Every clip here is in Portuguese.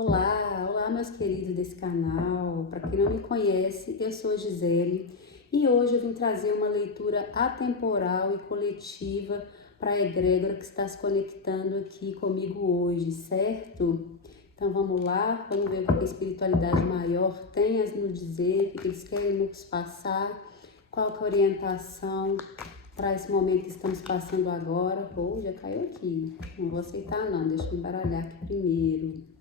Olá meus queridos desse canal. Para quem não me conhece, eu sou a Gisele e hoje eu vim trazer uma leitura atemporal e coletiva para a egrégora que está se conectando aqui comigo hoje, certo? Então vamos lá, vamos ver o que a espiritualidade maior tem a nos dizer, o que eles querem nos passar, qual que é a orientação para esse momento que estamos passando agora. Já caiu aqui, não vou aceitar não, deixa eu embaralhar aqui primeiro.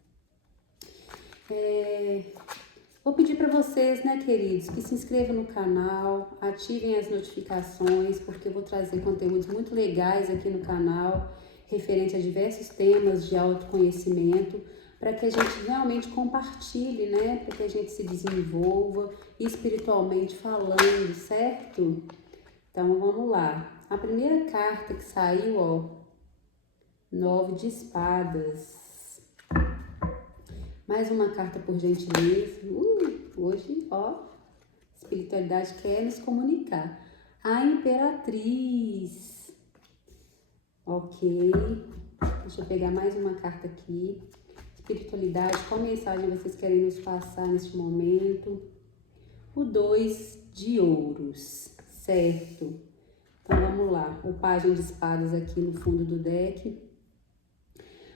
Vou pedir para vocês, né, queridos, que se inscrevam no canal, ativem as notificações, porque eu vou trazer conteúdos muito legais aqui no canal, referente a diversos temas de autoconhecimento, para que a gente realmente compartilhe, né, para que a gente se desenvolva espiritualmente falando, certo? Então vamos lá. A primeira carta que saiu, ó, 9 de espadas. Mais uma carta, por gentileza. Hoje, ó, espiritualidade quer nos comunicar. A Imperatriz. Ok. Deixa eu pegar mais uma carta aqui. Espiritualidade, qual mensagem vocês querem nos passar neste momento? O 2 de ouros, certo? Então vamos lá. O Pajem de espadas aqui no fundo do deck.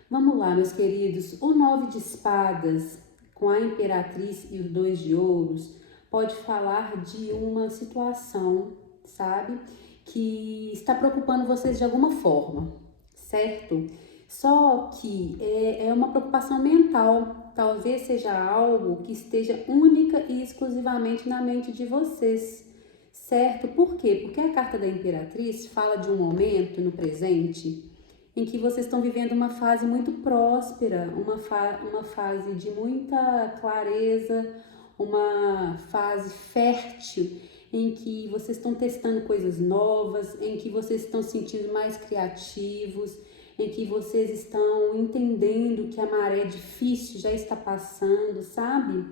Vamos lá, meus queridos, o 9 de espadas com a Imperatriz e os 2 de ouros pode falar de uma situação, sabe, que está preocupando vocês de alguma forma, certo? Só que é uma preocupação mental, talvez seja algo que esteja única e exclusivamente na mente de vocês, certo? Por quê? Porque a carta da Imperatriz fala de um momento no presente em que vocês estão vivendo uma fase muito próspera, uma fase de muita clareza, uma fase fértil, em que vocês estão testando coisas novas, em que vocês estão se sentindo mais criativos, em que vocês estão entendendo que a maré difícil já está passando, sabe?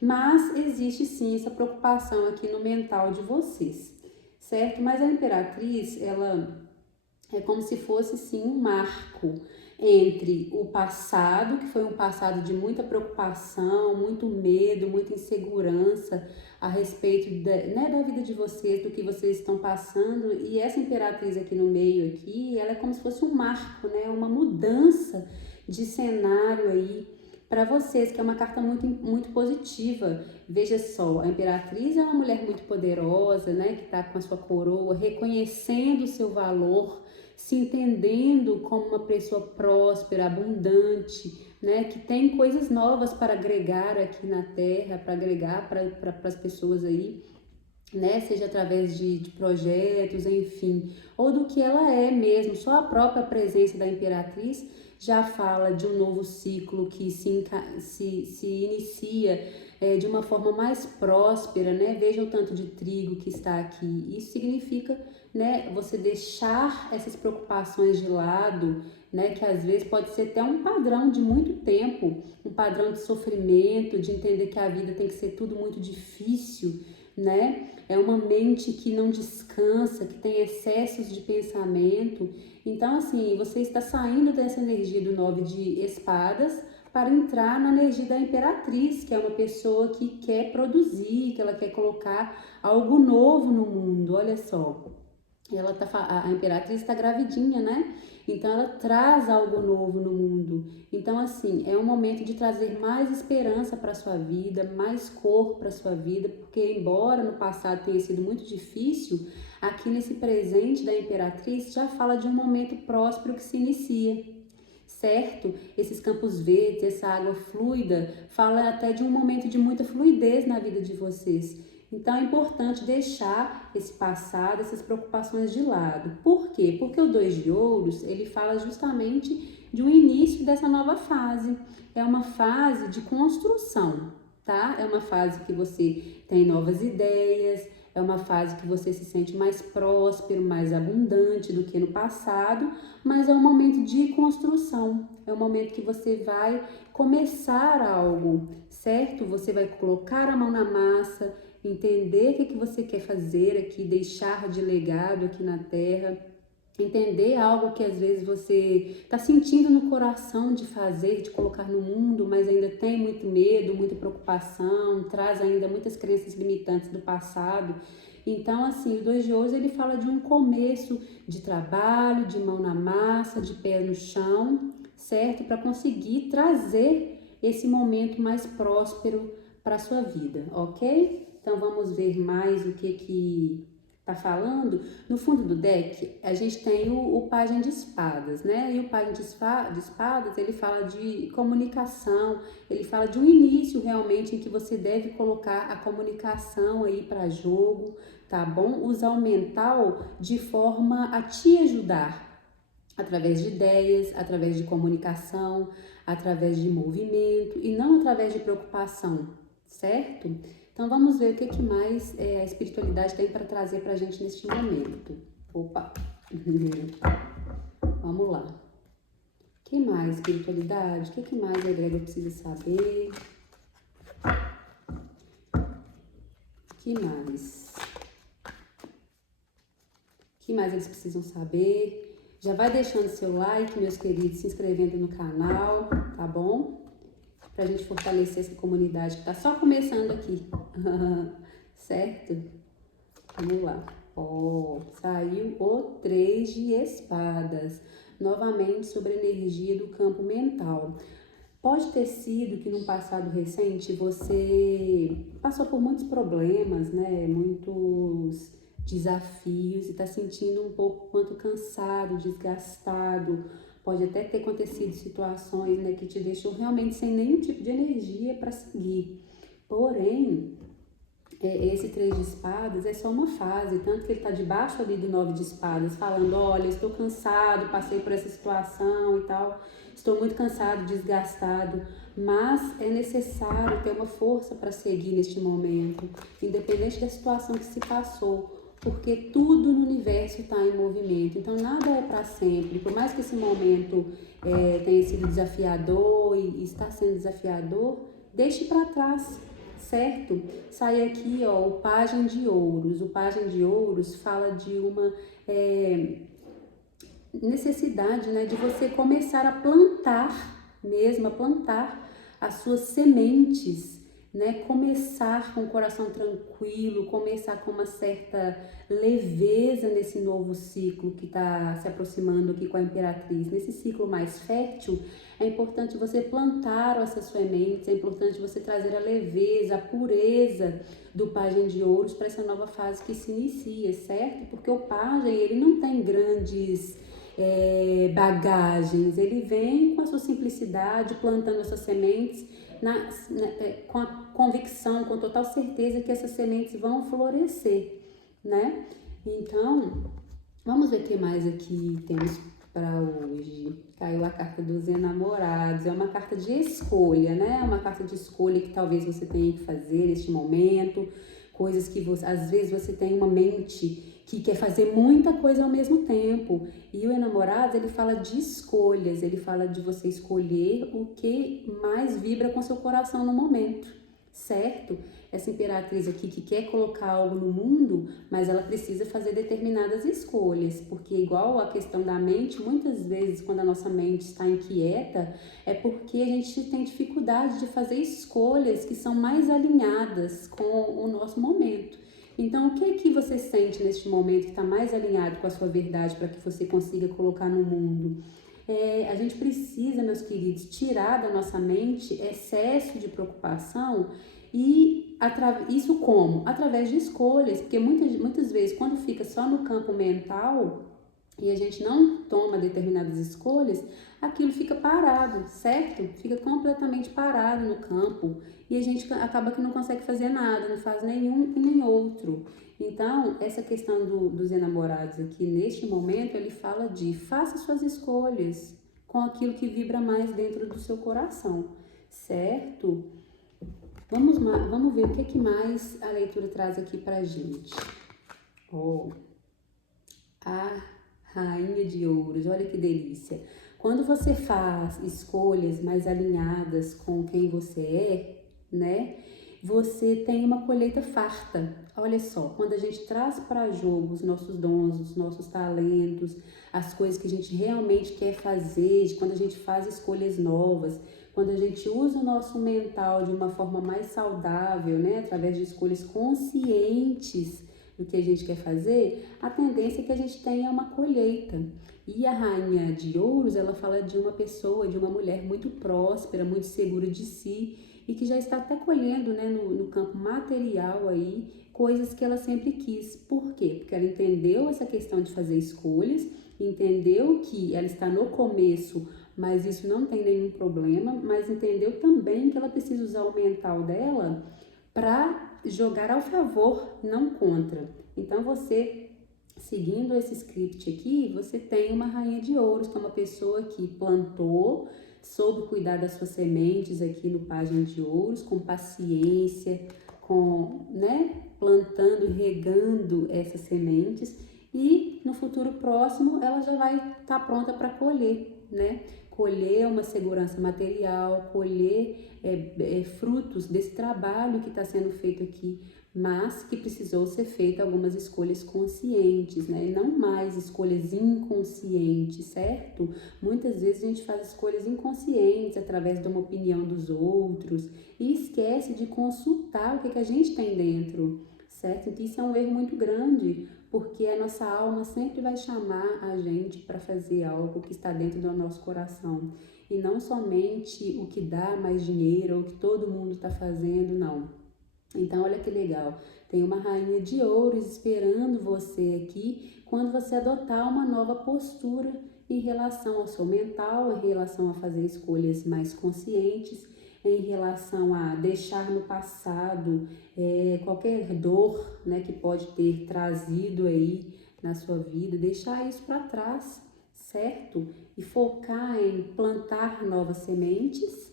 Mas existe sim essa preocupação aqui no mental de vocês, certo? Mas a Imperatriz, ela é como se fosse sim um marco entre o passado, que foi um passado de muita preocupação, muito medo, muita insegurança a respeito da vida de vocês, do que vocês estão passando, e essa Imperatriz aqui no meio aqui, ela é como se fosse um marco, né, uma mudança de cenário aí para vocês, que é uma carta muito positiva. Veja só, a Imperatriz é uma mulher muito poderosa, né, que está com a sua coroa, reconhecendo o seu valor, se entendendo como uma pessoa próspera, abundante, né, que tem coisas novas para agregar aqui na Terra, para agregar para as pessoas aí, né, seja através de projetos, enfim, ou do que ela é mesmo. Só a própria presença da Imperatriz já fala de um novo ciclo que se inicia de uma forma mais próspera, né? Veja o tanto de trigo que está aqui. Isso significa, né, você deixar essas preocupações de lado, né, que às vezes pode ser até um padrão de muito tempo, um padrão de sofrimento, de entender que a vida tem que ser tudo muito difícil, né? É uma mente que não descansa, que tem excessos de pensamento. Então, assim, você está saindo dessa energia do 9 de espadas para entrar na energia da Imperatriz, que é uma pessoa que quer produzir, que ela quer colocar algo novo no mundo. Olha só, a Imperatriz está gravidinha, né? Então ela traz algo novo no mundo. Então, assim, é um momento de trazer mais esperança para sua vida, mais cor para sua vida, porque embora no passado tenha sido muito difícil, aqui nesse presente da Imperatriz já fala de um momento próspero que se inicia, certo? Esses campos verdes, essa água fluida, fala até de um momento de muita fluidez na vida de vocês. Então é importante deixar esse passado, essas preocupações de lado. Por quê? Porque o 2 de ouros, ele fala justamente de um início dessa nova fase. É uma fase de construção, tá? É uma fase que você tem novas ideias, é uma fase que você se sente mais próspero, mais abundante do que no passado, mas é um momento de construção, é um momento que você vai começar algo, certo? Você vai colocar a mão na massa, entender o que você quer fazer aqui, deixar de legado aqui na Terra. entender algo que às vezes você está sentindo no coração de fazer, de colocar no mundo, mas ainda tem muito medo, muita preocupação, traz ainda muitas crenças limitantes do passado. Então, assim, o 2 de ouros ele fala de um começo de trabalho, de mão na massa, de pé no chão, certo? Para conseguir trazer esse momento mais próspero para a sua vida, ok? Então, vamos ver mais o que tá falando. No fundo do deck, a gente tem o pajem de espadas, né? E o pajem de espadas, ele fala de comunicação, ele fala de um início realmente em que você deve colocar a comunicação aí para jogo, tá bom? Usar o mental de forma a te ajudar, através de ideias, através de comunicação, através de movimento e não através de preocupação, certo? Então vamos ver o que mais a espiritualidade tem para trazer para a gente neste momento. Opa! Vamos lá. O que mais, espiritualidade? O que mais a egrégora precisa saber? O que mais? O que mais eles precisam saber? Já vai deixando seu like, meus queridos, se inscrevendo no canal, tá bom? Pra gente fortalecer essa comunidade que tá só começando aqui, certo? Vamos lá. Ó, saiu o 3 de espadas, novamente sobre a energia do campo mental. Pode ter sido que num passado recente você passou por muitos problemas, né? Muitos desafios e está sentindo um pouco quanto cansado, desgastado. Pode até ter acontecido situações, né, que te deixou realmente sem nenhum tipo de energia para seguir. Porém, esse 3 de espadas é só uma fase, tanto que ele está debaixo ali do 9 de espadas, falando, olha, estou cansado, passei por essa situação e tal, estou muito cansado, desgastado, mas é necessário ter uma força para seguir neste momento, independente da situação que se passou, porque tudo no universo está em movimento, então nada é para sempre, por mais que esse momento tenha sido desafiador e está sendo desafiador, deixe para trás, certo? Sai aqui, ó, o pajem de ouros. O pajem de ouros fala de uma necessidade, né, de você começar a plantar mesmo, a plantar as suas sementes, né, começar com o coração tranquilo, começar com uma certa leveza nesse novo ciclo que está se aproximando aqui com a Imperatriz, nesse ciclo mais fértil. É importante você plantar essas sementes, é importante você trazer a leveza, a pureza do pajem de ouros para essa nova fase que se inicia, certo? Porque o pajem, ele não tem grandes bagagens, ele vem com a sua simplicidade, plantando essas sementes com a convicção, com total certeza que essas sementes vão florescer, né? Então, vamos ver o que mais aqui temos para hoje. Caiu a carta dos enamorados, é uma carta de escolha, né? É uma carta de escolha que talvez você tenha que fazer neste momento, coisas que às vezes você tem uma mente que quer fazer muita coisa ao mesmo tempo. E o enamorado, ele fala de escolhas, ele fala de você escolher o que mais vibra com seu coração no momento, certo? Essa imperatriz aqui que quer colocar algo no mundo, mas ela precisa fazer determinadas escolhas, porque igual a questão da mente, muitas vezes quando a nossa mente está inquieta, é porque a gente tem dificuldade de fazer escolhas que são mais alinhadas com o nosso momento. Então, o que é que você sente neste momento que está mais alinhado com a sua verdade para que você consiga colocar no mundo? A gente precisa, meus queridos, tirar da nossa mente excesso de preocupação e isso como? Através de escolhas, porque muitas vezes quando fica só no campo mental e a gente não toma determinadas escolhas, aquilo fica parado, certo? Fica completamente parado no campo e a gente acaba que não consegue fazer nada, não faz nenhum e nem outro. Então, essa questão dos enamorados aqui, neste momento, ele fala de faça suas escolhas com aquilo que vibra mais dentro do seu coração, certo? Vamos ver o que mais a leitura traz aqui pra gente. A Rainha de Ouros, olha que delícia. Quando você faz escolhas mais alinhadas com quem você é, né? você tem uma colheita farta. Olha só, quando a gente traz para jogo os nossos dons, os nossos talentos, as coisas que a gente realmente quer fazer, quando a gente faz escolhas novas, quando a gente usa o nosso mental de uma forma mais saudável, né, através de escolhas conscientes do que a gente quer fazer, a tendência é que a gente tenha uma colheita. E a rainha de ouros, ela fala de uma pessoa, de uma mulher muito próspera, muito segura de si e que já está até colhendo, né, no campo material aí, coisas que ela sempre quis. Por quê? Porque ela entendeu essa questão de fazer escolhas, entendeu que ela está no começo, mas isso não tem nenhum problema, mas entendeu também que ela precisa usar o mental dela para jogar ao favor, não contra. Então você, seguindo esse script aqui, você tem uma rainha de ouros, que é uma pessoa que plantou, soube cuidar das suas sementes aqui no Página de Ouros, com paciência, com, né, plantando e regando essas sementes, e no futuro próximo ela já vai estar pronta para colher, né? Colher uma segurança material, colher frutos desse trabalho que está sendo feito aqui, mas que precisou ser feita algumas escolhas conscientes, né? E não mais escolhas inconscientes, certo? Muitas vezes a gente faz escolhas inconscientes através de uma opinião dos outros e esquece de consultar o que a gente tem dentro, certo? Então isso é um erro muito grande, porque a nossa alma sempre vai chamar a gente para fazer algo que está dentro do nosso coração. E não somente o que dá mais dinheiro ou o que todo mundo está fazendo, não. Então, olha que legal, tem uma rainha de ouros esperando você aqui quando você adotar uma nova postura em relação ao seu mental, em relação a fazer escolhas mais conscientes, em relação a deixar no passado qualquer dor, né, que pode ter trazido aí na sua vida, deixar isso para trás, certo? E focar em plantar novas sementes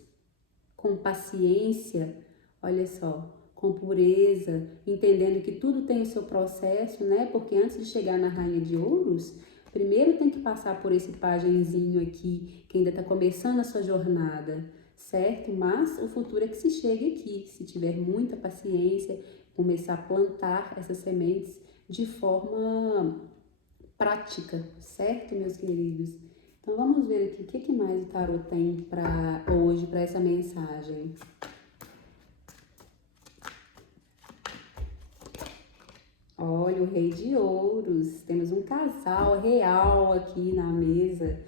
com paciência, olha só, com pureza, entendendo que tudo tem o seu processo, né? Porque antes de chegar na Rainha de Ouros, primeiro tem que passar por esse pagenzinho aqui, que ainda está começando a sua jornada, certo? Mas o futuro é que se chegue aqui, se tiver muita paciência, começar a plantar essas sementes de forma prática, certo, meus queridos? Então vamos ver aqui o que mais o tarot tem para hoje, para essa mensagem. Olha, o Rei de Ouros. Temos um casal real aqui na mesa.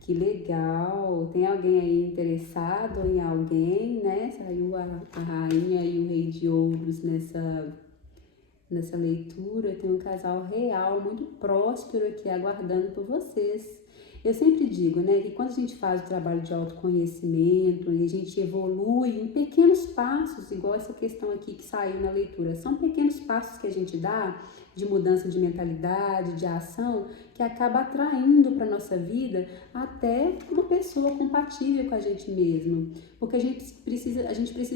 Que legal. Tem alguém aí interessado em alguém, né? Saiu a rainha e o Rei de Ouros nessa leitura. Tem um casal real, muito próspero aqui, aguardando por vocês. Eu sempre digo, né, que quando a gente faz o trabalho de autoconhecimento e a gente evolui em pequenos passos, igual essa questão aqui que saiu na leitura, são pequenos passos que a gente dá de mudança de mentalidade, de ação, que acaba atraindo para nossa vida até uma pessoa compatível com a gente mesmo, porque a gente precisa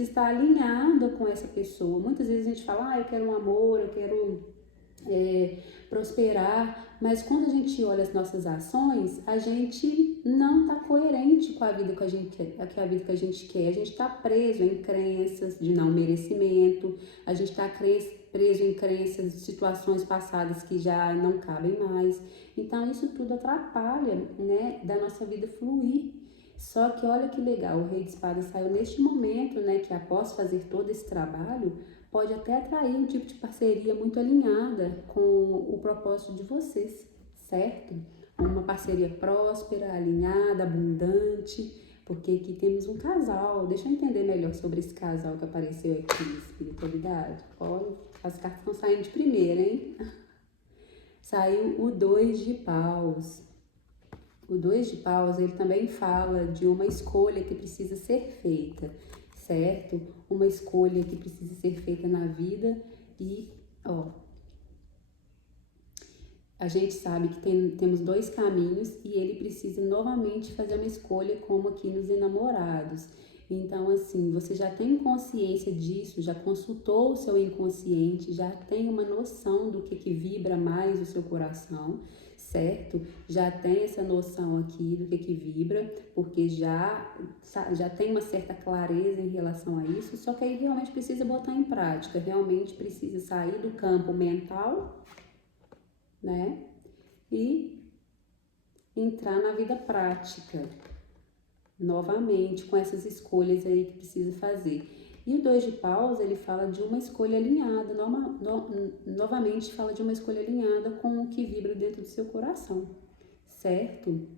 estar alinhado com essa pessoa. Muitas vezes a gente fala, eu quero um amor, eu quero prosperar, mas quando a gente olha as nossas ações, a gente não está coerente com a vida que a gente quer, a vida que a gente quer. A gente está preso em crenças de não merecimento, a gente está preso em crenças de situações passadas que já não cabem mais. Então isso tudo atrapalha, né, da nossa vida fluir. Só que olha que legal, o Rei de Espadas saiu neste momento, né, que após fazer todo esse trabalho, pode até atrair um tipo de parceria muito alinhada com o propósito de vocês, certo? Uma parceria próspera, alinhada, abundante, porque aqui temos um casal. Deixa eu entender melhor sobre esse casal que apareceu aqui, espiritualidade. Olha, as cartas estão saindo de primeira, hein? Saiu o 2 de paus. O 2 de paus, ele também fala de uma escolha que precisa ser feita, certo? Uma escolha que precisa ser feita na vida e, a gente sabe que temos dois caminhos e ele precisa novamente fazer uma escolha, como aqui nos enamorados. Então, assim, você já tem consciência disso, já consultou o seu inconsciente, já tem uma noção do que vibra mais o seu coração, certo? Já tem essa noção aqui do que vibra, porque já tem uma certa clareza em relação a isso, só que aí realmente precisa botar em prática, realmente precisa sair do campo mental, né? E entrar na vida prática, novamente, com essas escolhas aí que precisa fazer. E o 2 de paus, ele fala de uma escolha alinhada, novamente fala de uma escolha alinhada com o que vibra dentro do seu coração, certo?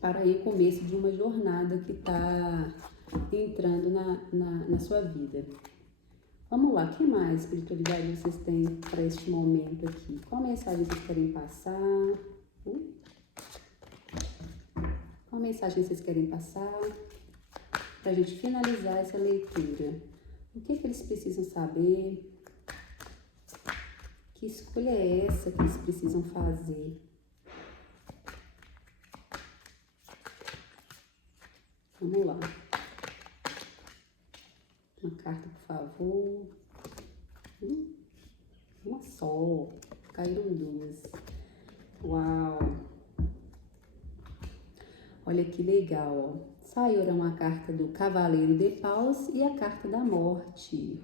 Para aí o começo de uma jornada que está entrando na sua vida. Vamos lá, o que mais espiritualidade vocês têm para este momento aqui? Qual mensagem vocês querem passar? Qual mensagem vocês querem passar para a gente finalizar essa leitura? O que eles precisam saber? Que escolha é essa que eles precisam fazer? Vamos lá. Uma carta, por favor. Uma só. Caíram duas. Uau! Olha que legal, ó. Saiu uma carta do Cavaleiro de Paus e a carta da Morte.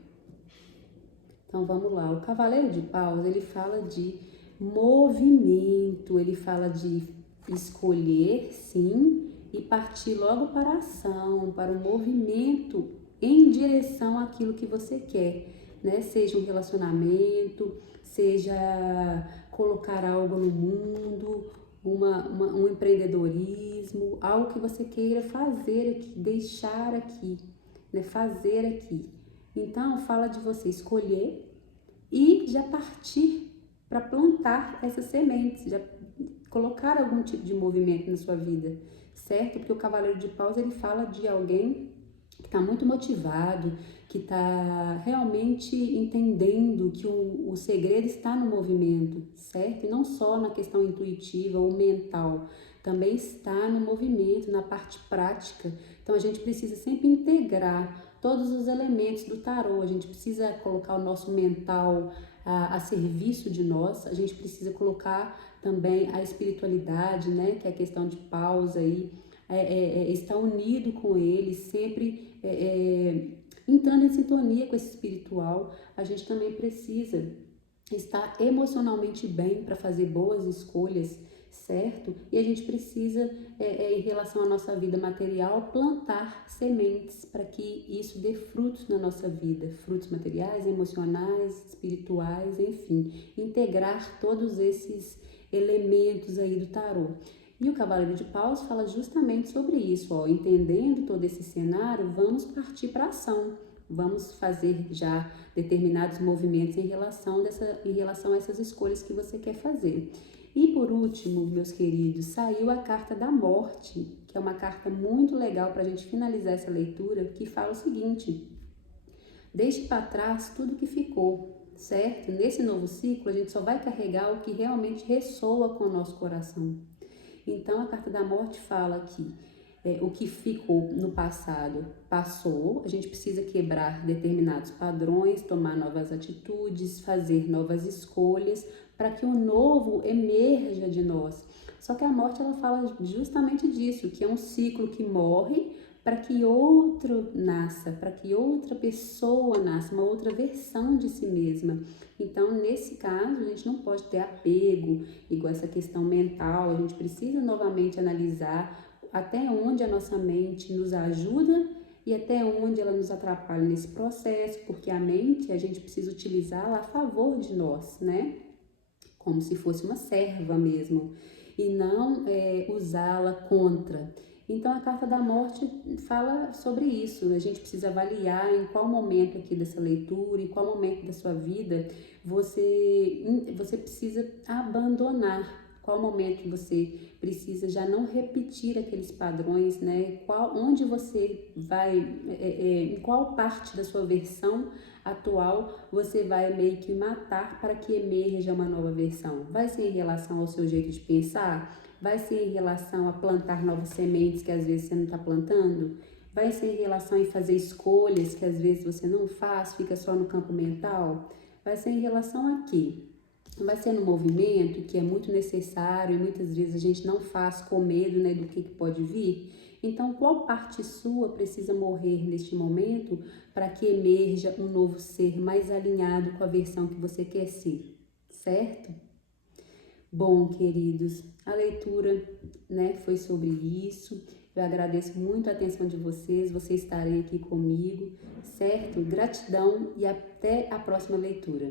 Então vamos lá, o Cavaleiro de Paus, ele fala de movimento, ele fala de escolher, sim, e partir logo para a ação, para o movimento em direção àquilo que você quer, né? Seja um relacionamento, seja colocar algo no mundo, um empreendedorismo, algo que você queira fazer aqui, deixar aqui, né? Fazer aqui. Então, fala de você escolher e já partir para plantar essas sementes, já colocar algum tipo de movimento na sua vida, certo? Porque o Cavaleiro de Paus, ele fala de alguém que está muito motivado, que está realmente entendendo que o segredo está no movimento, certo? E não só na questão intuitiva ou mental, também está no movimento, na parte prática. Então a gente precisa sempre integrar todos os elementos do tarô, a gente precisa colocar o nosso mental a serviço de nós, a gente precisa colocar também a espiritualidade, né, que é a questão de pausa aí, estar unido com ele, sempre entrando em sintonia com esse espiritual. A gente também precisa estar emocionalmente bem para fazer boas escolhas, certo? E a gente precisa, em relação à nossa vida material, plantar sementes para que isso dê frutos na nossa vida, frutos materiais, emocionais, espirituais, enfim, integrar todos esses elementos aí do tarô. E o Cavaleiro de Paus fala justamente sobre isso, ó, entendendo todo esse cenário, vamos partir para a ação. Vamos fazer já determinados movimentos em relação a essas escolhas que você quer fazer. E por último, meus queridos, saiu a carta da Morte, que é uma carta muito legal para a gente finalizar essa leitura, que fala o seguinte: deixe para trás tudo que ficou, certo? Nesse novo ciclo, a gente só vai carregar o que realmente ressoa com o nosso coração. Então, a carta da Morte fala que o que ficou no passado passou, a gente precisa quebrar determinados padrões, tomar novas atitudes, fazer novas escolhas para que o novo emerja de nós. Só que a morte, ela fala justamente disso, que é um ciclo que morre para que outro nasça, para que outra pessoa nasça, uma outra versão de si mesma. Então, nesse caso, a gente não pode ter apego, igual essa questão mental, a gente precisa novamente analisar até onde a nossa mente nos ajuda e até onde ela nos atrapalha nesse processo, porque a mente a gente precisa utilizá-la a favor de nós, né? Como se fosse uma serva mesmo, e não usá-la contra. Então a carta da morte fala sobre isso, a gente precisa avaliar em qual momento aqui dessa leitura, em qual momento da sua vida você precisa abandonar. Qual momento que você precisa já não repetir aqueles padrões, né? Onde você vai, em qual parte da sua versão atual você vai meio que matar para que emerja uma nova versão? Vai ser em relação ao seu jeito de pensar? Vai ser em relação a plantar novas sementes que às vezes você não está plantando? Vai ser em relação em fazer escolhas que às vezes você não faz, fica só no campo mental? Vai ser em relação a quê? Vai ser no movimento que é muito necessário e muitas vezes a gente não faz com medo, né, do que pode vir. Então, qual parte sua precisa morrer neste momento para que emerja um novo ser mais alinhado com a versão que você quer ser, certo? Bom, queridos, a leitura, né, foi sobre isso. Eu agradeço muito a atenção de vocês estarem aqui comigo, certo? Gratidão e até a próxima leitura.